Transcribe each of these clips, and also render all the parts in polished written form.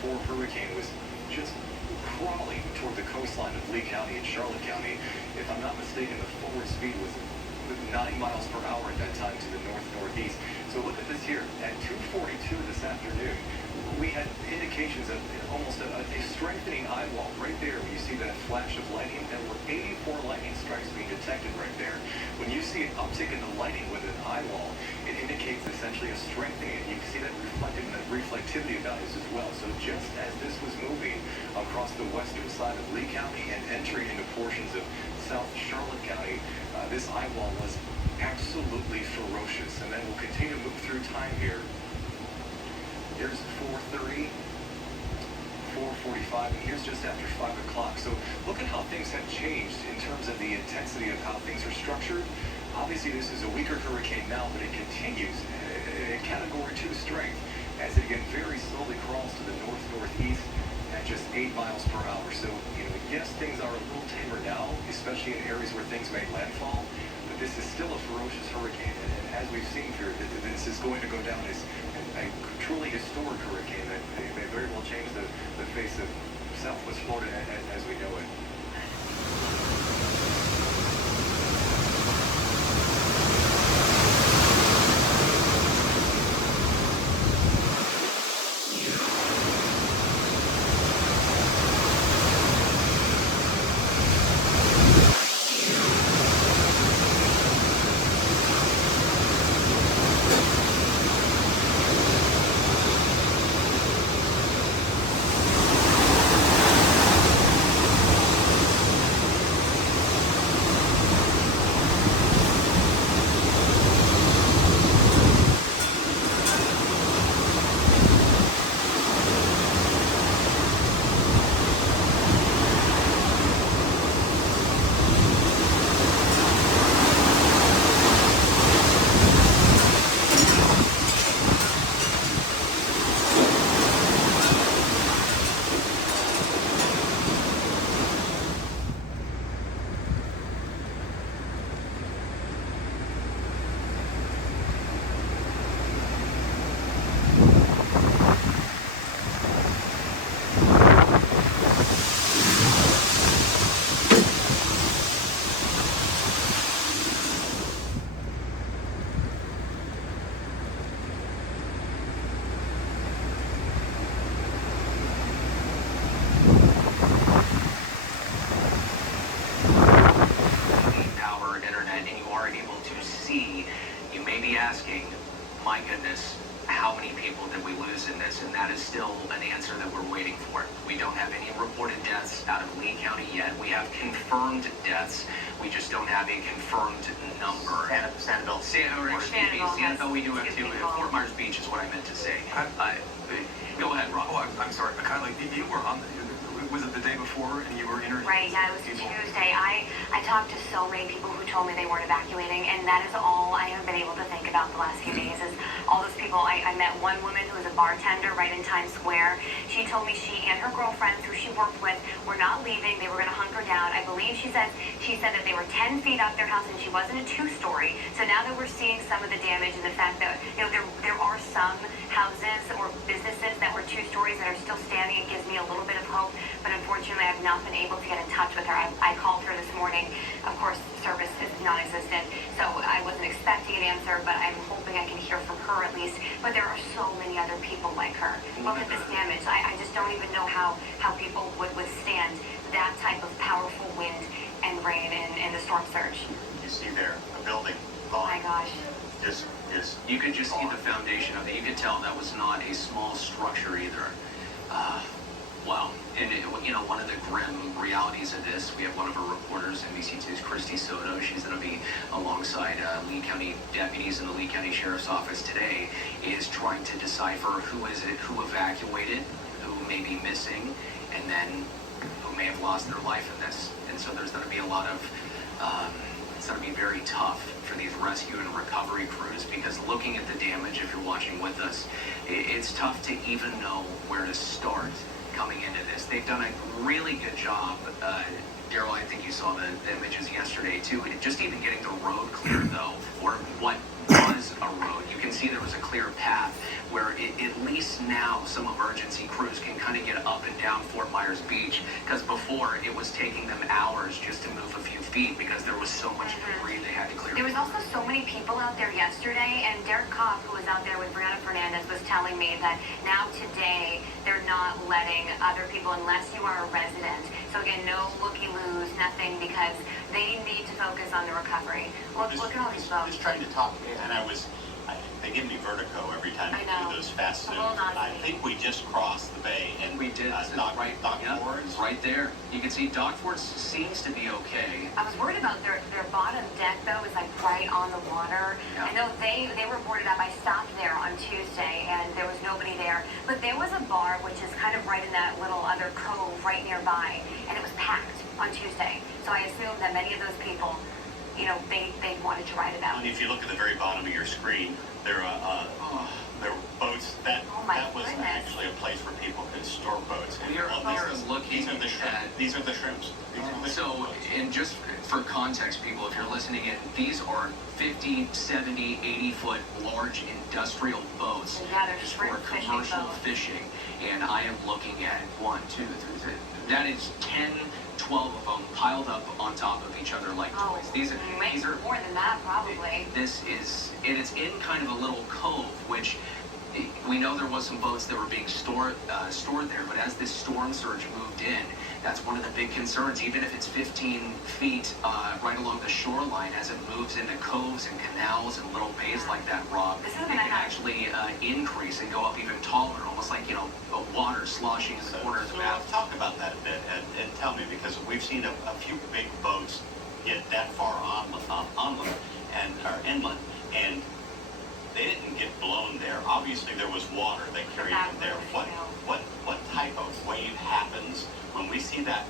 4 hurricane was just crawling toward the coastline of Lee County and Charlotte County. If I'm not mistaken, the forward speed was 9 miles per hour at that time to the north-northeast. So look at this here. At 2:42 this afternoon, we had indications of almost a strengthening eye wall right there. When you see that flash of lightning, there were 84 lightning strikes being detected right there. When you see an uptick in the lightning with an eye wall, it indicates essentially a strengthening, and you can see that reflected in the reflectivity values as well. So just as this was moving across the western side of Lee County and entering into portions of South Charlotte County, this eye wall was absolutely ferocious. And then we'll continue to move through time here. Here's 4:30, 4:45, and here's just after 5 o'clock. So look at how things have changed in terms of the intensity of how things are structured. Obviously, this is a weaker hurricane now, but it continues at Category 2 strength as it again very slowly crawls to the north-northeast at just 8 miles per hour. So, yes, things are a little tamer now, especially in areas where things make landfall, but this is still a ferocious hurricane. And as we've seen here, this is going to go down as a truly historic hurricane that may very well change the face of Southwest Florida as we know it. Asking, my goodness, how many people did we lose in this? And that is still an answer that we're waiting for. We don't have any reported deaths out of Lee County yet. We have confirmed deaths. We just don't have a confirmed number. Sanibel. Sanibel, we do have two. Fort Myers Beach is what I meant to say. Go ahead, Rob. Oh, I'm sorry. Kind of like you were on was it the day before and you were interviewing? Right, yeah, it was Tuesday. I talked to so many people who told me they weren't evacuating, and that is all I have been able to think about the last few days is all those people. I met one woman who was a bartender right in Times Square. She told me she and her girlfriends who she worked with were not leaving. They were going to hunker down. I believe she said that they were 10 feet up their house and she wasn't a 2-story. So now that we're seeing some of the damage and the fact that there are some houses or businesses that were 2 stories that are still standing, it gives me a little bit of hope. But unfortunately, I've not been able to get in touch with her. I called her this morning. Of course, service is non-existent, so I wasn't expecting an answer, but I'm hoping I can hear from her at least. But there are so many other people like her. Look at this damage. I just don't even know how people would withstand that type of powerful wind and rain in the storm surge. You see there, a building. Oh my gosh. You could just see the foundation of it. You could tell that was not a small structure either. Wow. And one of the grim realities of this, we have one of our reporters, NBC2's Christy Soto. She's going to be alongside Lee County deputies in the Lee County Sheriff's Office today, is trying to decipher who evacuated, who may be missing, and then who may have lost their life in this. And so there's going to be a lot of, it's going to be very tough for these rescue and recovery crews, because looking at the damage, if you're watching with us, it's tough to even know where to start coming into this. They've done a really good job. Daryl, I think you saw the images yesterday too. Just even getting the road cleared, though, or what was was a road. You can see there was a clear path where at least now some emergency crews can kind of get up and down Fort Myers Beach, because before it was taking them hours just to move a few feet because there was so much debris they had to clear. There was also so many people out there yesterday, and Derek Kopp, who was out there with Brianna Fernandez, was telling me that now today they're not letting other people unless you are a resident. So again, no looky-loos, nothing, because they need to focus on the recovery. Look at all these folks. Just trying to talk, and they give me vertigo every time I I know. do those fast zooms. Hold on. I think we just crossed the bay, and We did. Dock Yeah, Ford's. right there. You can see Dock Ford's seems to be okay. I was worried about their bottom deck, though, is like right on the water. Yeah. I know they were boarded up. I stopped there on Tuesday, and there was nobody there. But there was a bar, which is kind of right in that little other cove right nearby, and it was packed on Tuesday. So I assume that many of those people, you know, they wanted to ride it out. And if you look at the very bottom of your screen, there are boats that Oh my was goodness. actually a place where people could store boats. And We are looking these are the shrimp. at- These are the shrimps. These are the So, and just for context, people, if you're listening in, these are 50, 70, 80-foot large industrial boats Yeah, they're just for shrimp fishing commercial boats. fishing. And I am looking at 1, 2, 3, that is 10, 12 of them piled up on top of each other like Oh, toys. These are more than that, probably. This is, and it's in kind of a little cove, which we know there was some boats that were being stored there, but as this storm surge moved in, that's one of the big concerns. Even if it's 15 feet right along the shoreline, as it moves into coves and canals and little bays like that, Rob, This is it gonna can happen. actually increase and go up even taller, almost like, water sloshing in the corner of the So bath. talk about that a bit and tell me, because we've seen a few big boats get that far onland or inland, and they didn't get blown there. Obviously, there was water that carried them there. What type of wave happens when we see that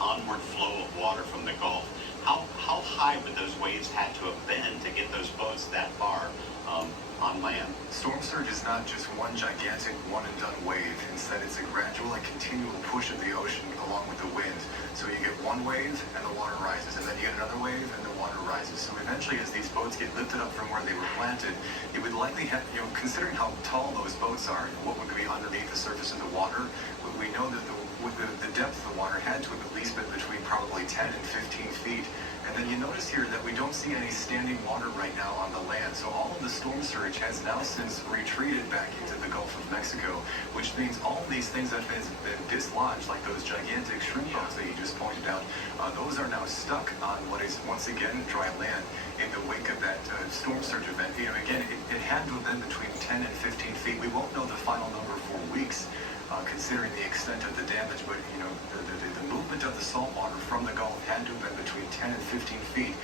onward flow of water from the Gulf? How high would those waves had to have been to get those boats that far on land? Storm surge is not just one gigantic one-and-done wave. Instead, it's a gradual and continual push of the ocean along with the wind. So you get one wave and the water rises, and then you get another wave and the water rises. So eventually, as these boats get lifted up from where they were planted, it would likely have, considering how tall those boats are, what would be underneath the surface of the water, we know that the depth of the water had to have at least been between probably 10 and 15 feet. And then you notice here that we don't see any standing water right now on the land. So all of the storm surge has now since retreated back into the Gulf of Mexico, which means all of these things that have been dislodged, like those gigantic shrimp boats that you just pointed out, those are now stuck on what is once again dry land in the wake of that storm surge event. Again, it had to have been between 10 and 15 feet. We won't know the final number for weeks, considering the extent of the damage, but the movement of the salt water from the Gulf had to have been between 10 and 15 feet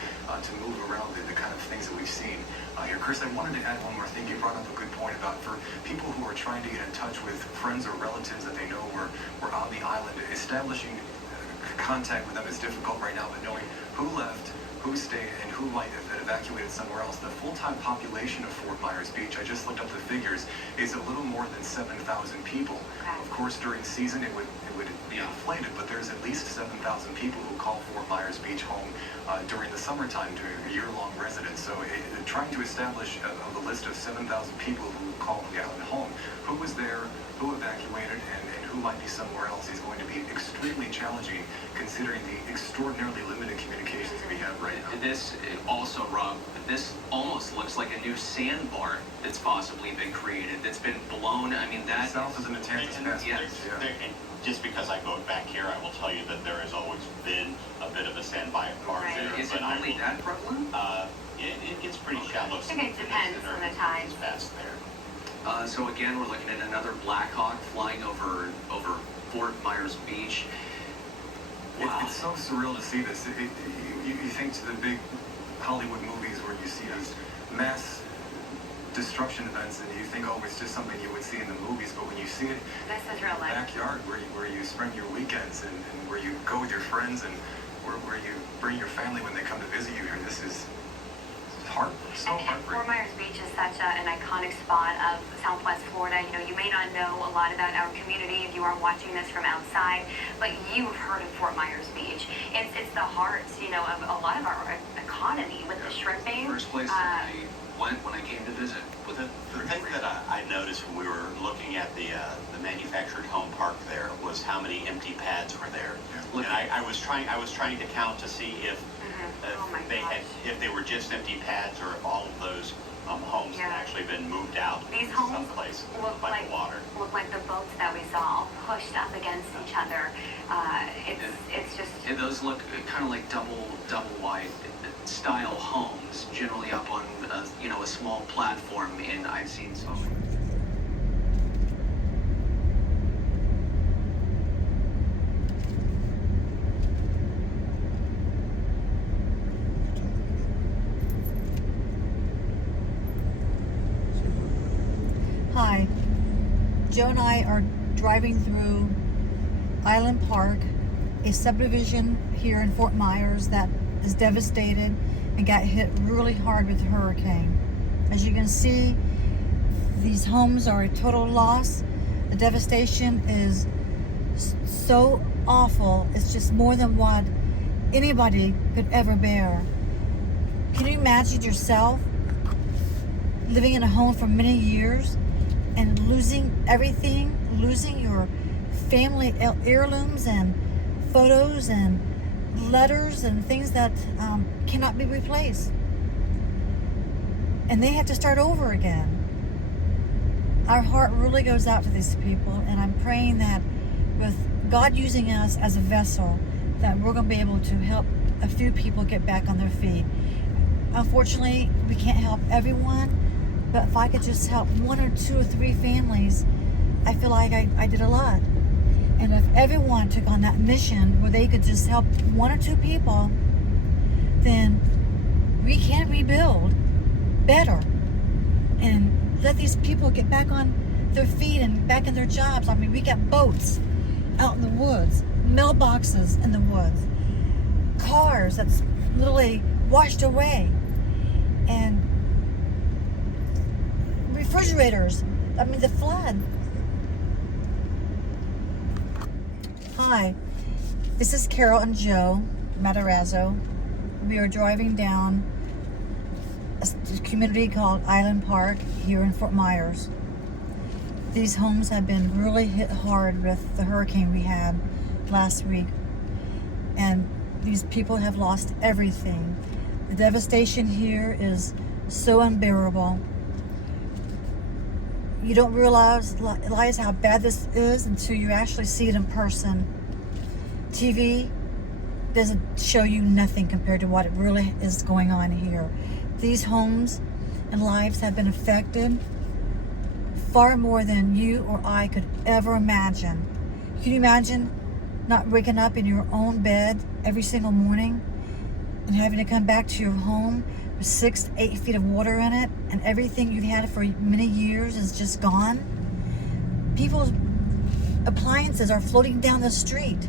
to move around the kind of things that we've seen here. Chris, I wanted to add one more thing. You brought up a good point about for people who are trying to get in touch with friends or relatives that they know were on the island, establishing contact with them is difficult right now, but knowing who left, who stayed, and who might have been evacuated somewhere else. The full-time population of Fort Myers Beach, I just looked up the figures, is a little more than 7,000 people. Okay. Of course, during season it would be inflated, but there's at least 7,000 people who call Fort Myers Beach home during the summertime, during a year-long residence. So trying to establish a list of 7,000 people who call the island home, who was there, who evacuated, and who might be somewhere else is going to be extremely challenging considering the extraordinarily limited communications we have right now. This also, Rob, this almost looks like a new sandbar that's possibly been created, that's been blown. I mean, that South of the Matanzas Pass. yes. And just because I go back here, I will tell you that there has always been a bit of a sandbar Right. there. Is it but I really will- that prevalent? It gets pretty Okay. shallow. I think it depends on the times. Fast there. So again, we're looking at another Black Hawk flying over Fort Myers Beach. Wow. It's so surreal to see this. You think to the big Hollywood movies where you see these mass destruction events, and you think, oh, it's just something you would see in the movies. But when you see it This is real in the life. backyard, where you spend your weekends and where you go with your friends and where you bring your family when they come to visit you here, this is so And Fort heartbreaking. Myers Beach is such an iconic spot of Southwest Florida. You may not know a lot about our community if you are watching this from outside, but you've heard of Fort Myers Beach. It's the heart, of a lot of our economy with the shrimping. First place went when I came to visit with The thing that I noticed when we were looking at the manufactured home park there was how many empty pads were there. Yeah. And I was trying to count to see if Oh my if they were just empty pads or if all of those homes had Yeah. actually been moved out These homes someplace look by like the water. the boats that we saw, all pushed up against each other. It's just And those look kind of like double wide style homes, generally up on a small platform. And I've seen so many. Hi, Joe and I are driving through Island Park, a subdivision here in Fort Myers that is devastated and got hit really hard with the hurricane. As you can see, these homes are a total loss. The devastation is so awful. It's just more than what anybody could ever bear. Can you imagine yourself living in a home for many years and losing everything, losing your family heirlooms and photos and letters and things that cannot be replaced? And they have to start over again. Our heart really goes out to these people, and I'm praying that with God using us as a vessel, that we're going to be able to help a few people get back on their feet. Unfortunately, we can't help everyone, but if I could just help one or two or three families, I feel like I did a lot. And if everyone took on that mission where they could just help one or two people, then we can rebuild better and let these people get back on their feet and back in their jobs. I mean, we got boats out in the woods, mailboxes in the woods, cars that's literally washed away, and refrigerators. I mean, the flood. Hi, this is Carol and Joe Matarazzo. We are driving down a community called Island Park here in Fort Myers. These homes have been really hit hard with the hurricane we had last week, and these people have lost everything. The devastation here is so unbearable. You don't realize how bad this is until you actually see it in person. TV doesn't show you nothing compared to what it really is going on here. These homes and lives have been affected far more than you or I could ever imagine. Can you imagine not waking up in your own bed every single morning and having to come back to your home with 6 to 8 feet of water in it, and everything you've had for many years is just gone? People's appliances are floating down the street.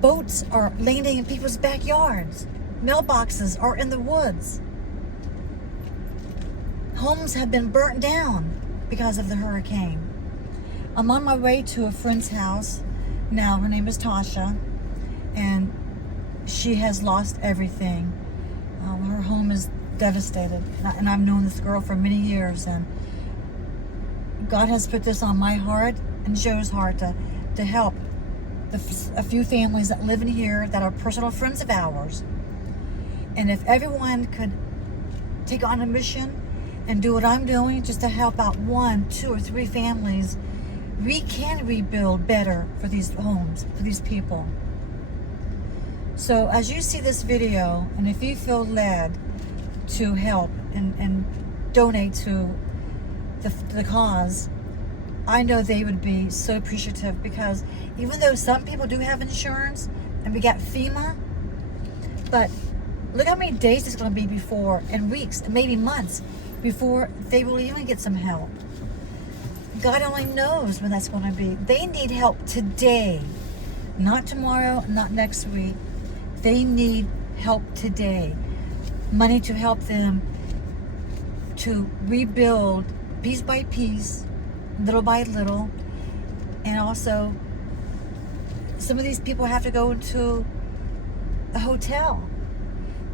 Boats are landing in people's backyards. Mailboxes are in the woods. Homes have been burnt down because of the hurricane. I'm on my way to a friend's house now. Her name is Tasha, and she has lost everything. Her home is devastated, and I've known this girl for many years, and God has put this on my heart and Joe's heart to help a few families that live in here that are personal friends of ours. And if everyone could take on a mission and do what I'm doing just to help out 1, 2, or 3 families, we can rebuild better for these homes, for these people. So as you see this video, and if you feel led to help and donate to the cause, I know they would be so appreciative, because even though some people do have insurance and we got FEMA, but look how many days it's going to be before, and weeks, and maybe months before they will even get some help. God only knows when that's going to be. They need help today, not tomorrow, not next week. They need help today. Money to help them to rebuild piece by piece, little by little. And also, some of these people have to go into a hotel.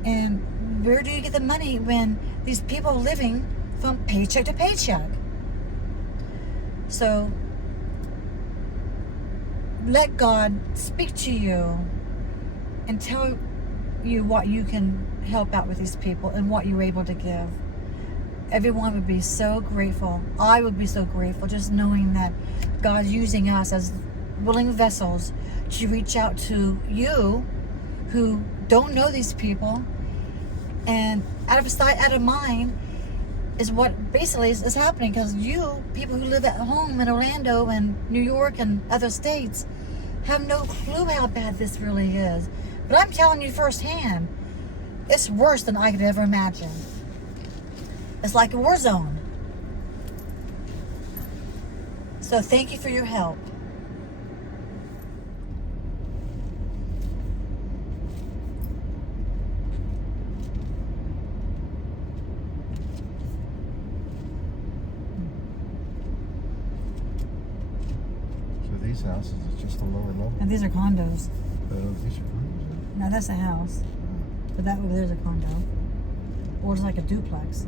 And where do you get the money when these people living from paycheck to paycheck. So let God speak to you and tell you what you can help out with these people and what you're able to give. Everyone would be so grateful. I would be so grateful just knowing that God's using us as willing vessels to reach out to you who don't know these people. And out of sight, out of mind is what basically is happening, because you, people who live at home in Orlando and New York and other states, have no clue how bad this really is. But I'm telling you firsthand, it's worse than I could ever imagine. It's like a war zone. So thank you for your help. So these houses is just the lower level. And these are condos. These are condos. Now that's a house, but that over there's a condo, or it's like a duplex.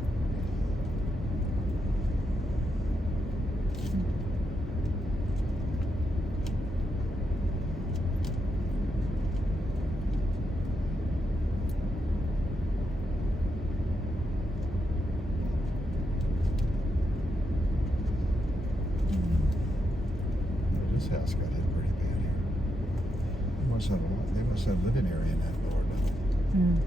This house got hit pretty bad here. They must have living area in that lower level. Mm.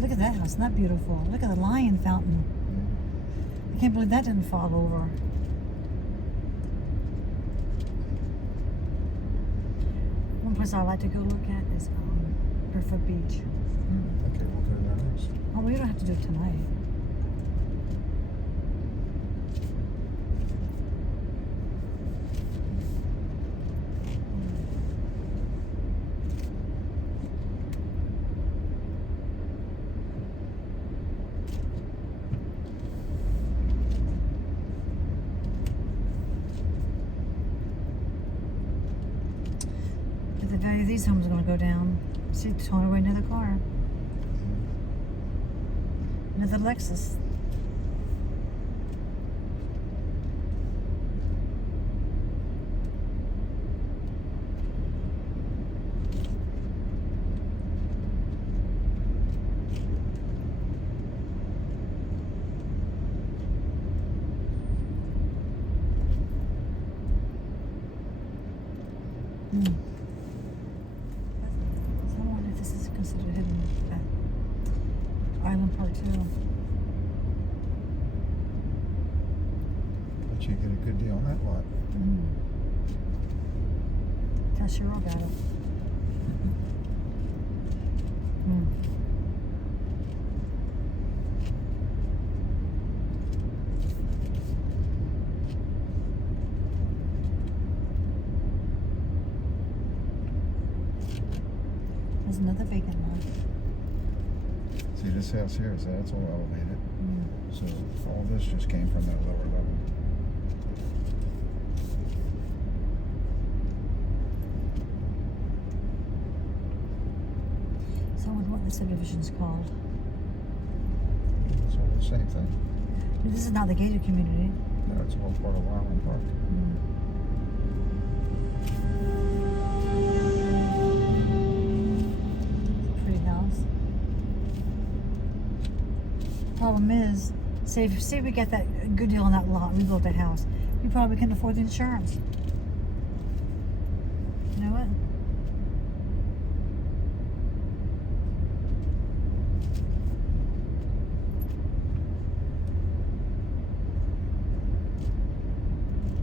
Look at that house, isn't that beautiful? Look at the lion fountain. I can't believe that didn't fall over. One place I like to go look at is Barefoot Beach. Okay, we'll go to that house. Oh, we don't have to do it tonight. The value of these homes are going to go down. See, towing away another car. Another Lexus. So I wonder if this is considered hidden Island Park too. But you get a good deal on that lot. Tell Cheryl about it. Mm. There's another vacant lot. See, this house here, that's all elevated. Mm. So all this just came from that lower level. So I wonder what the subdivision's called. It's all the same thing. This is not the gated community. No, it's all part of Island Park. It's a pretty house. Problem is, say we get that good deal on that lot, we built a house, we probably can afford the insurance. You know what?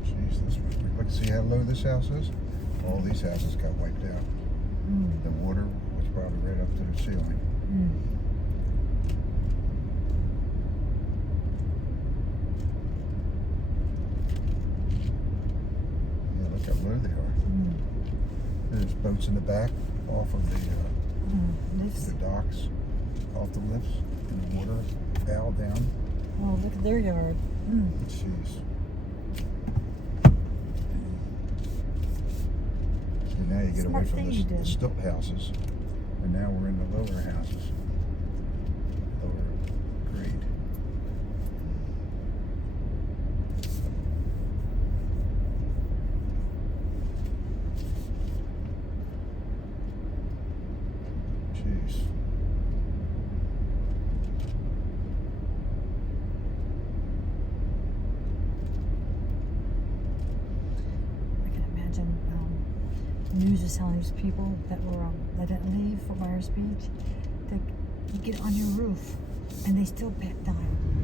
Jeez, look, see how low this house is? All these houses got wiped out. The water was probably right up to the ceiling. Yeah, look how low they are. There's boats in the back off of the Lifts. docks, off the lifts, and the water bow down. Oh, look at their yard. Jeez. So now you get away Smart from thing you the did. stilt houses. And now we're in the lower houses. Lower grade. Jeez. I can imagine news is telling these people that were that didn't leave Fort Myers Beach that you get on your roof and they still died.